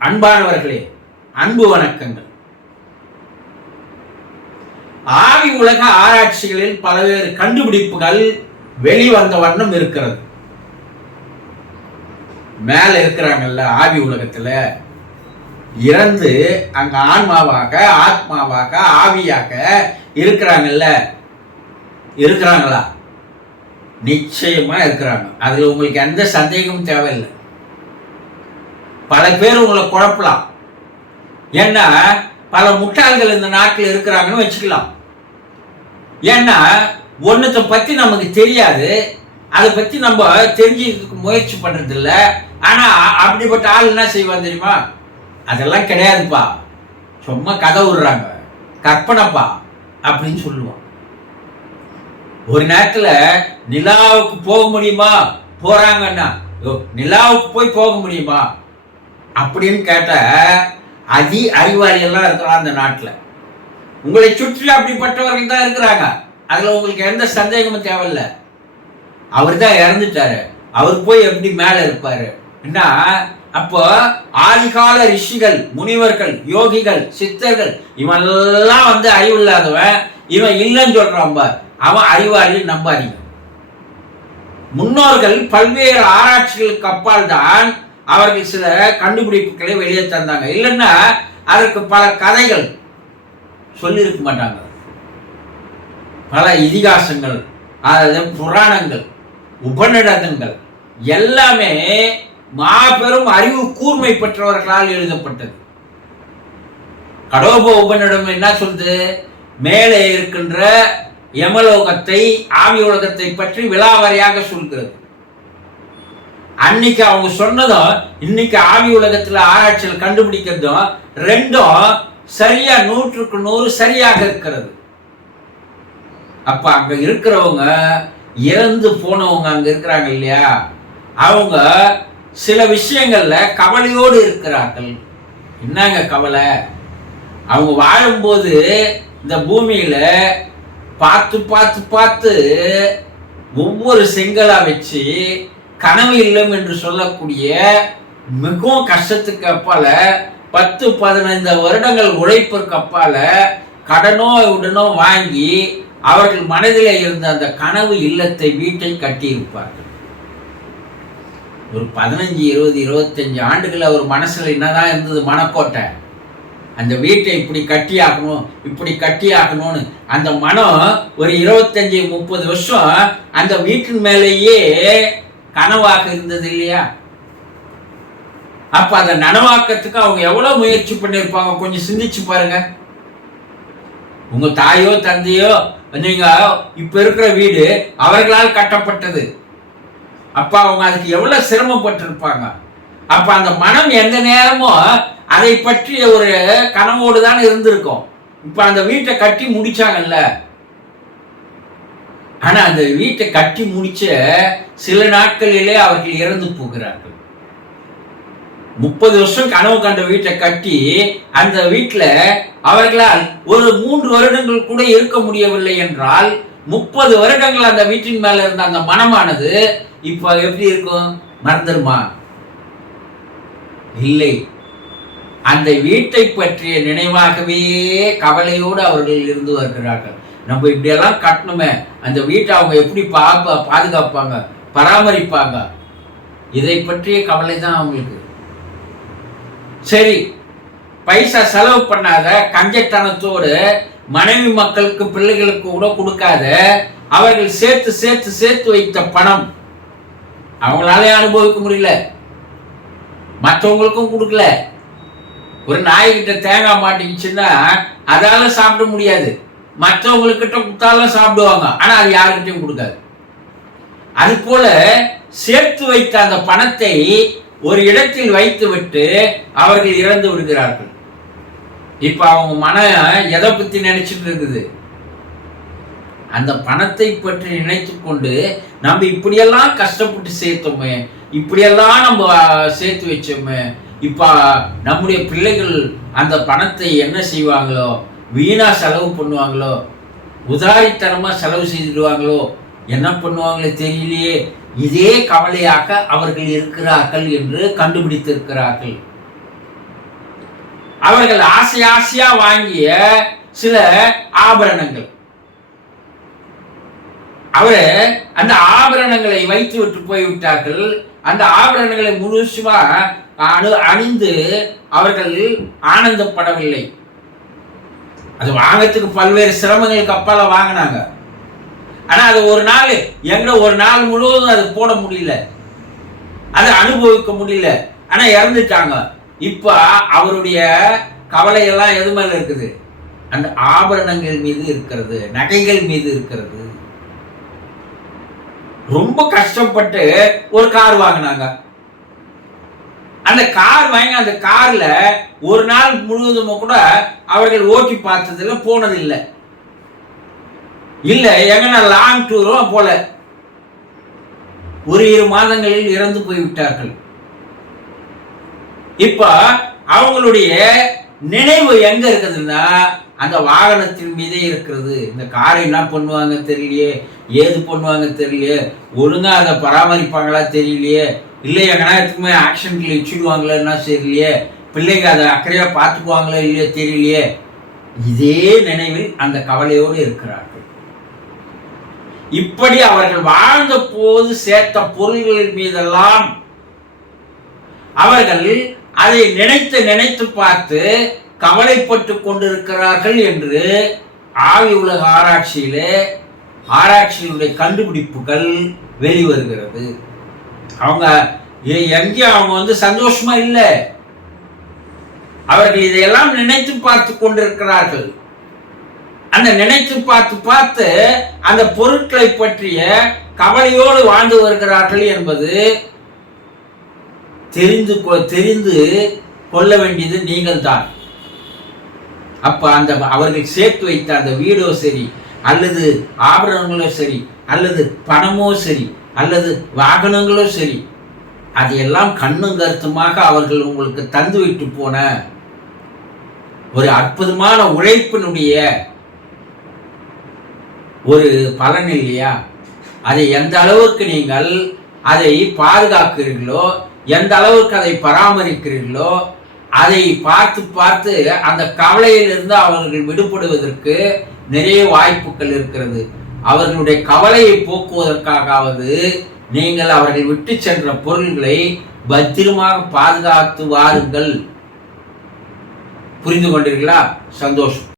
அன்பானவர்களே அன்பு வணக்கங்கள். ஆவி உலக ஆராய்ச்சிகளில் பல்வேறு கண்டுபிடிப்புகள் வெளிவந்த வண்ணம் இருக்கிறது. மேல இருக்கிறாங்கல்ல ஆவி உலகத்துல. இறந்து அங்க ஆன்மாவாக ஆத்மாவாக ஆவியாக இருக்கிறாங்கல்ல. இருக்கிறாங்களா? நிச்சயமா இருக்கிறாங்க. அதுல உங்களுக்கு எந்த சந்தேகமும் தேவையில்லை. பல பேர் உங்களை குழப்பலாம். ஏன்னா பல முட்டாள்கள் இந்த நாட்டில் இருக்கிறாங்கன்னு வச்சுக்கலாம். ஏன்னா ஒன்றத்தை பற்றி நமக்கு தெரியாது. அதை பற்றி நம்ம தெரிஞ்சுக்கிறதுக்கு முயற்சி பண்ணுறதில்ல ஆனால் அப்படிப்பட்ட ஆள் என்ன செய்வான் தெரியுமா? அதெல்லாம் கிடையாதுப்பா. சும்மா கதை விடுறாங்க. கற்பனைப்பா அப்படின்னு சொல்லுவான். ஒரு நேரத்தில் நிலாவுக்கு போக முடியுமா? போகிறாங்கன்னா நிலாவுக்கு போய் போக முடியுமா? அப்படின்னு கேட்டால் அதி அறிவாளியெல்லாம் இருக்கிறான் அந்த நாட்டில். உங்களை சுற்றி அப்படிப்பட்டவர்கள் தான் இருக்கிறாங்க. அதில் உங்களுக்கு எந்த சந்தேகமும் தேவையில்ல. அவர் தான் இறந்துட்டாரு. அவர் போய் எப்படி மேலே இருப்பார்? என்ன அப்போ ஆதிகால ரிஷிகள் முனிவர்கள் யோகிகள் சித்தர்கள் இவெல்லாம் வந்து அறிவு இல்லாதவன் இவன் இல்லைன்னு சொல்கிறான் பார். அவன் அறிவாளி நம்பாதீங்க. முன்னோர்கள் பல்வேறு ஆராய்ச்சிகளுக்கு அப்பால் தான் அவர்கள் சில கண்டுபிடிப்புகளை வெளியே தந்தாங்க. இல்லைன்னா அதற்கு பல கதைகள் சொல்லியிருக்க மாட்டாங்க. பல இதிகாசங்கள் அதாவது புராணங்கள் உபநிடதங்கள் எல்லாமே மாபெரும் அறிவு கூர்மை பெற்றவர்களால் எழுதப்பட்டது. கடோப உபநிடம் என்ன சொல்லுது? மேலே இருக்கின்ற யமலோகத்தை ஆவி உலகத்தை பற்றி விலாவரியாக சொல்கிறது. அன்னைக்கு அவங்க சொன்னதும் இன்னைக்கு ஆவி உலகத்துல ஆராய்ச்சியில் கண்டுபிடிக்கிறதும் ரெண்டும் சரியா நூற்றுக்கு நூறு சரியாக இருக்கிறது. அப்ப அங்க இருக்கிறவங்க இறந்து போனவங்க அங்க இருக்கிறாங்க இல்லையா? அவங்க சில விஷயங்கள்ல கவலையோடு இருக்கிறார்கள். என்னங்க கவலை? அவங்க வாழும்போது இந்த பூமியில பார்த்து பார்த்து பார்த்து ஒவ்வொரு செங்கலா வச்சு கனவு இல்லம் என்று சொல்லக்கூடிய மிகவும் கஷ்டத்துக்கு அப்பால பத்து பதினைந்து வருடங்கள் உழைப்பிற்கு அப்பால கடனோ உடனோ வாங்கி அவர்கள் மனதிலே இருந்த அந்த கனவு இல்லத்தை வீட்டை கட்டியிருப்பார்கள். ஒரு பதினஞ்சு இருபது இருபத்தஞ்சு ஆண்டுகள் அவர் மனசுல என்னதான் இருந்தது? மனக்கோட்டை. அந்த வீட்டை இப்படி கட்டியாகணும் இப்படி கட்டியாகணும்னு அந்த மனம் ஒரு இருபத்தஞ்சு முப்பது வருஷம் அந்த வீட்டின் மேலேயே கனவாக இருந்தது இல்லையா? அப்ப அதை நனவாக்கத்துக்கு அவங்க எவ்வளவு முயற்சி பண்ணியிருப்பாங்க? கொஞ்சம் சிந்திச்சு பாருங்க. உங்க தாயோ தந்தையோ நீங்க இப்ப இருக்கிற வீடு அவர்களால் கட்டப்பட்டது. அப்ப அவங்க அதுக்கு எவ்வளவு சிரமப்பட்டிருப்பாங்க? அப்ப அந்த மனம் எந்த நேரமும் அதை பற்றிய ஒரு கனவோடு தான் இருந்திருக்கும். இப்ப அந்த வீட்டை கட்டி முடிச்சாங்கல்ல? ஆனா அந்த வீட்டை கட்டி முடிச்ச சில நாட்களிலே அவர்கள் இறந்து போகிறார்கள். முப்பது வருஷம் கனவு கண்ட வீட்டை கட்டி அந்த வீட்டுல அவர்களால் ஒரு மூன்று வருடங்கள் கூட இருக்க முடியவில்லை என்றால் முப்பது வருடங்கள் அந்த வீட்டின் மேல இருந்த அந்த மனமானது இப்ப எப்படி இருக்கும்? மறந்துருமா இல்லை. அந்த வீட்டை பற்றிய நினைவாகவே கவலையோடு அவர்கள் இருந்து வருகிறார்கள். நம்ம இப்படியெல்லாம் கட்டணுமே. அந்த வீட்டை அவங்க எப்படி பாப்பா பாதுகாப்பாங்க பராமரிப்பாங்க? இதை பற்றிய கவலை தான் அவங்களுக்கு. சரி பைசா செலவு பண்ணாத கஞ்சத்தனத்தோடு மனைவி மக்களுக்கு பிள்ளைகளுக்கு கூட கொடுக்காத அவர்கள் சேர்த்து சேர்த்து சேர்த்து வைத்த பணம் அவங்களாலே அனுபவிக்க முடியல. மற்றவங்களுக்கும் கொடுக்கல. ஒரு நாய்கிட்ட தேங்காய் மாட்டிக்கிச்சுன்னா அதால சாப்பிட முடியாது. மற்றவங்களுக்கிட்ட கொடுத்தாலும் சாப்பிடுவாங்க. ஆனால் அது யாருக்கிட்டையும் கொடுக்காது. அது போல சேர்த்து வைத்த அந்த பணத்தை ஒரு இடத்தில் வைத்து விட்டு அவர்கள் இறந்து விடுகிறார்கள். இப்ப அவங்க மன எதை பத்தி நினைச்சிட்டு இருக்குது? அந்த பணத்தை பற்றி நினைத்து கொண்டு நம்ம இப்படியெல்லாம் கஷ்டப்பட்டு சேர்த்தோமே இப்படியெல்லாம் நம்ம சேர்த்து வச்சோமே இப்ப நம்முடைய பிள்ளைகள் அந்த பணத்தை என்ன செய்வாங்களோ வீணா செலவு பண்ணுவாங்களோ? உதாரித்தனமாக செலவு செய்திடுவாங்களோ? என்ன பண்ணுவாங்களோ தெரியலையே. இதே கவலையாக அவர்கள் இருக்கிறார்கள் என்று கண்டுபிடித்திருக்கிறார்கள். அவர்கள் ஆசை ஆசையா வாங்கிய சில ஆபரணங்கள். அவர் அந்த ஆபரணங்களை வைத்து விட்டு போய்விட்டார்கள். அந்த ஆபரணங்களை முழுசுமா அணு அணிந்து அவர்கள் ஆனந்தப்படவில்லை. அது வாங்கறதுக்கு பல்வேறு சிரமங்களுக்கு அப்பால் வாங்கினாங்க. ஆனா அது ஒரு நாள் எங்க ஒரு நாள் முழுவதும் அது போட முடியல. அதை அனுபவிக்க முடியல. ஆனா இறந்துட்டாங்க. இப்ப அவருடைய கவலை எல்லாம் எது மேல இருக்குது? அந்த ஆபரணங்கள் மீது இருக்கிறது நகைகள் மீது இருக்கிறது. ரொம்ப கஷ்டப்பட்டு ஒரு கார் வாங்கினாங்க. அந்த கார் வாங்கி அந்த கார்ல ஒரு நாள் முழுவதும் கூட அவர்கள் ஓட்டி பார்த்ததில்ல போனதில்லை. இல்லை எங்கன்னா லாங் டூரும் போல. ஒரு இரு மாதங்களில் இறந்து போய்விட்டார்கள் இப்போ அவங்களுடைய நினைவு எங்க இருக்குதுன்னா அந்த வாகனத்தின் மீதே இருக்கிறது. இந்த காரை என்ன பண்ணுவாங்க தெரியலையே? ஏது பண்ணுவாங்க தெரியலையே? ஒழுங்காக அதை பராமரிப்பாங்களா தெரியலையே? இல்லை எங்கன்னா எதுக்குமே ஆக்ஷன்ல வச்சுடுவாங்களா தெரியலையே? பிள்ளைங்க அதை அக்கறையாக பார்த்துக்குவாங்களா இல்லையோ தெரியலையே? இதே நினைவில் அந்த கவலையோடு இருக்கிறார்கள். இப்படி அவர்கள் வாழ்ந்த போது சேர்த்த பொருள்களின் மீதெல்லாம் அவர்கள் அதை நினைத்து நினைத்து பார்த்து கவலைப்பட்டு கொண்டிருக்கிறார்கள் என்று ஆவி உலக ஆராய்ச்சியிலே ஆராய்ச்சியினுடைய கண்டுபிடிப்புகள் வெளிவருகிறது. அவங்க எங்கேயும் அவங்க வந்து சந்தோஷமா இல்லை? அவர்கள் இதையெல்லாம் நினைத்து பார்த்து கொண்டிருக்கிறார்கள். அந்த நினைத்து பார்த்து பார்த்து அந்த பொருட்களை பற்றிய கவலையோடு வாழ்ந்து வருகிறார்கள் என்பது தெரிந்து கொ- தெரிந்து கொள்ள வேண்டியது நீங்கள் தான் அப்போ அந்த அவர்கள் சேர்த்து வைத்த அந்த வீடோ சரி அல்லது ஆபரணங்களோ சரி அல்லது பணமோ சரி அல்லது வாகனங்களோ சரி அதையெல்லாம் கண்ணும் கருத்துமாக அவர்கள் உங்களுக்கு தந்து விட்டு போன ஒரு அற்புதமான உழைப்பினுடைய ஒரு பலன் இல்லையா? அதை எந்த அளவுக்கு நீங்கள் அதை பாதுகாக்கிறீர்களோ எந்த அளவுக்கு அதை பராமரிக்கிறீர்களோ அதை பார்த்து பார்த்து அந்த கவலையிலிருந்து அவர்கள் விடுபடுவதற்கு நிறைய வாய்ப்புகள் இருக்கிறது. அவர்களுடைய கவலையை போக்குவதற்காகவது நீங்கள் அவர்கள் விட்டு சென்ற பொருள்களை பத்திரமாக பாதுகாத்து வாருங்கள். புரிந்து கொண்டீர்களா? சந்தோஷம்.